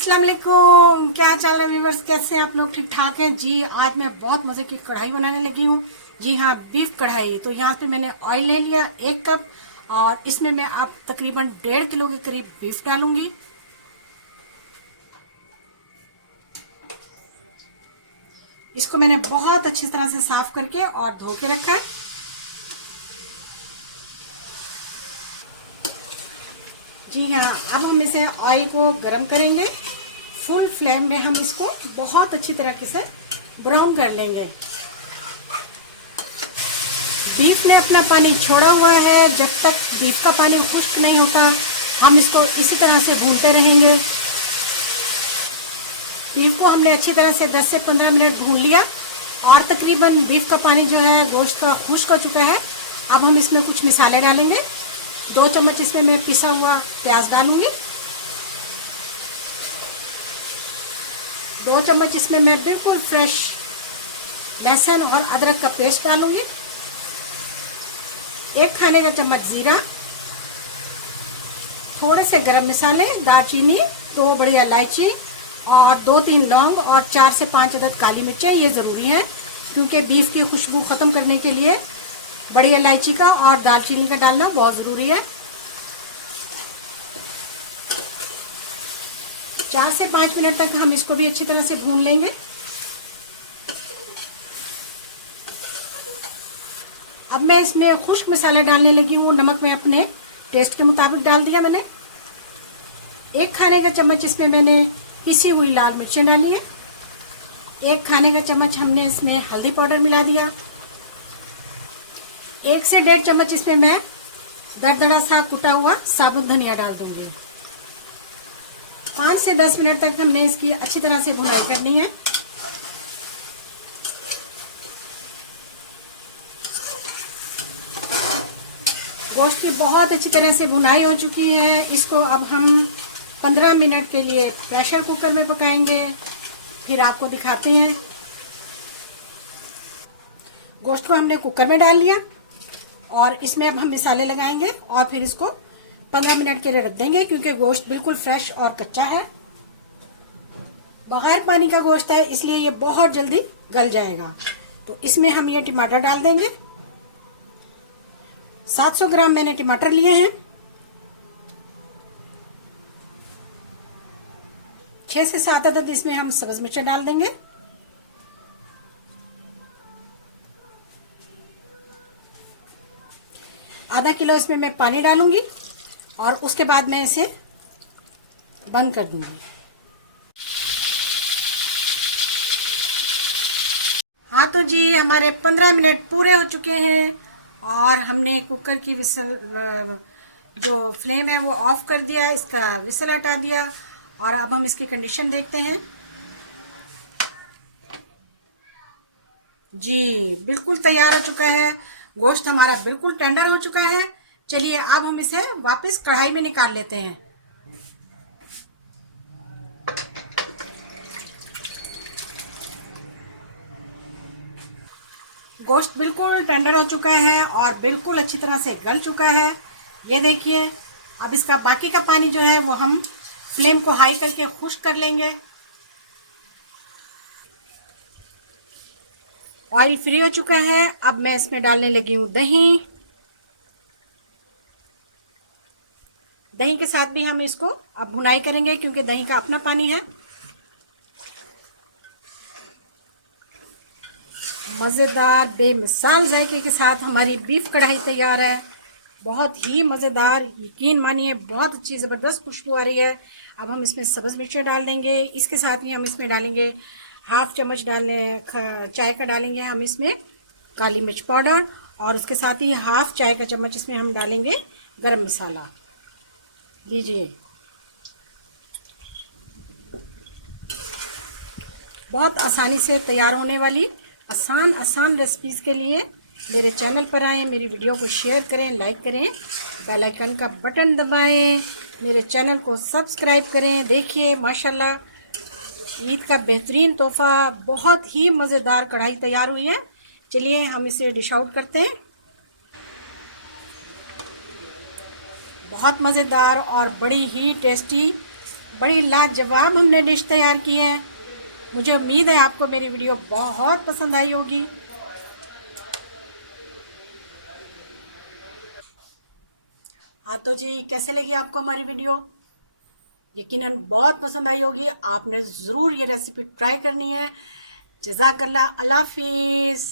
अस्सलाम वालेकुम, क्या चाल है व्यूअर्स? कैसे हैं आप लोग? ठीक ठाक हैं जी। आज मैं बहुत मजे की कढ़ाई बनाने लगी हूँ। जी हाँ, बीफ कढ़ाई। तो यहाँ पे मैंने ऑयल ले लिया 1 कप और इसमें मैं अब तकरीबन 1.5 किलो के करीब बीफ डालूंगी। इसको मैंने बहुत अच्छी तरह से साफ करके और धो के रखा है। जी हाँ, अब हम इसे ऑयल को गरम करेंगे। फुल फ्लेम में हम इसको बहुत अच्छी तरीके से ब्राउन कर लेंगे। बीफ ने अपना पानी छोड़ा हुआ है। जब तक बीफ का पानी खुश्क नहीं होता हम इसको इसी तरह से भूनते रहेंगे। बीफ को हमने अच्छी तरह से 10 से 15 मिनट भून लिया और तकरीबन बीफ का पानी जो है गोश्त का खुश्क हो चुका है। अब हम इसमें कुछ मसाले डालेंगे। 2 चम्मच इसमें मैं पिसा हुआ प्याज डालूंगी। 2 चम्मच इसमें मैं बिल्कुल फ्रेश लहसुन और अदरक का पेस्ट डालूंगी। 1 खाने का चम्मच जीरा, थोड़े से गरम मसाले, दालचीनी, 2 बड़ी इलायची और 2-3 लौंग और 4 से 5 अदद काली मिर्चें। ये ज़रूरी है क्योंकि बीफ की खुशबू ख़त्म करने के लिए बड़ी इलायची का और दालचीनी का डालना बहुत ज़रूरी है। 4 से 5 मिनट तक हम इसको भी अच्छी तरह से भून लेंगे। अब मैं इसमें खुश्क मसाला डालने लगी हूँ। नमक मैं अपने टेस्ट के मुताबिक डाल दिया मैंने। 1 खाने का चम्मच इसमें मैंने पिसी हुई लाल मिर्चें डाली है। 1 खाने का चम्मच हमने इसमें हल्दी पाउडर मिला दिया। 1 से 1.5 चम्मच इसमें मैं दरदरा सा कुटा हुआ साबुत धनिया डाल दूंगी। 5 से 10 मिनट तक हमने इसकी अच्छी तरह से भुनाई करनी है। गोश्त की बहुत अच्छी तरह से भुनाई हो चुकी है। इसको अब हम 15 मिनट के लिए प्रेशर कुकर में पकाएंगे, फिर आपको दिखाते हैं। गोश्त को हमने कुकर में डाल लिया और इसमें अब हम मसाले लगाएंगे और फिर इसको 15 मिनट के लिए रख देंगे क्योंकि गोश्त बिल्कुल फ्रेश और कच्चा है। बगैर पानी का गोश्त है इसलिए ये बहुत जल्दी गल जाएगा। तो इसमें हम ये टमाटर डाल देंगे। 700 ग्राम मैंने टमाटर लिए हैं। 6 से 7 अदद इसमें हम सब्ज मिर्च डाल देंगे। आधा किलो इसमें मैं पानी डालूंगी और उसके बाद मैं इसे बंद कर दूंगी। हाँ तो जी, हमारे 15 मिनट पूरे हो चुके हैं और हमने कुकर की विसल जो फ्लेम है वो ऑफ कर दिया, इसका विसल हटा दिया और अब हम इसकी कंडीशन देखते हैं। जी बिल्कुल तैयार हो चुका है। गोश्त हमारा बिल्कुल टेंडर हो चुका है। चलिए अब हम इसे वापस कढ़ाई में निकाल लेते हैं। गोश्त बिल्कुल टेंडर हो चुका है और बिल्कुल अच्छी तरह से गल चुका है। ये देखिए, अब इसका बाकी का पानी जो है वो हम फ्लेम को हाई करके खुश्क कर लेंगे। ऑयल फ्री हो चुका है। अब मैं इसमें डालने लगी हूँ दही। दही के साथ भी हम इसको अब भुनाई करेंगे क्योंकि दही का अपना पानी है। मज़ेदार बेमिसाल जायके के साथ हमारी बीफ कढ़ाई तैयार है। बहुत ही मज़ेदार, यकीन मानिए बहुत अच्छी ज़बरदस्त खुशबू आ रही है। अब हम इसमें सब्ज़ मिर्चें डाल देंगे। इसके साथ ही हम इसमें डालेंगे हाफ चम्मच चाय का डालेंगे हम इसमें काली मिर्च पाउडर और उसके साथ ही हाफ चाय का चम्मच इसमें हम डालेंगे गरम मसाला। लीजिए, बहुत आसानी से तैयार होने वाली आसान रेसिपीज़ के लिए मेरे चैनल पर आएँ, मेरी वीडियो को शेयर करें, लाइक करें, बेल आइकन का बटन दबाएं, मेरे चैनल को सब्सक्राइब करें। देखिए माशाल्लाह, ईद का बेहतरीन तोहफ़ा, बहुत ही मज़ेदार कढ़ाई तैयार हुई है। चलिए हम इसे डिश आउट करते हैं। बहुत मज़ेदार और बड़ी ही टेस्टी बड़ी लाजवाब हमने डिश तैयार की है। मुझे उम्मीद है आपको मेरी वीडियो बहुत पसंद आई होगी। हाँ तो जी, कैसे लगी आपको हमारी वीडियो? यकीनन बहुत पसंद आई होगी। आपने ज़रूर ये रेसिपी ट्राई करनी है। जज़ाकल्लाह, अल्लाह हाफिज़।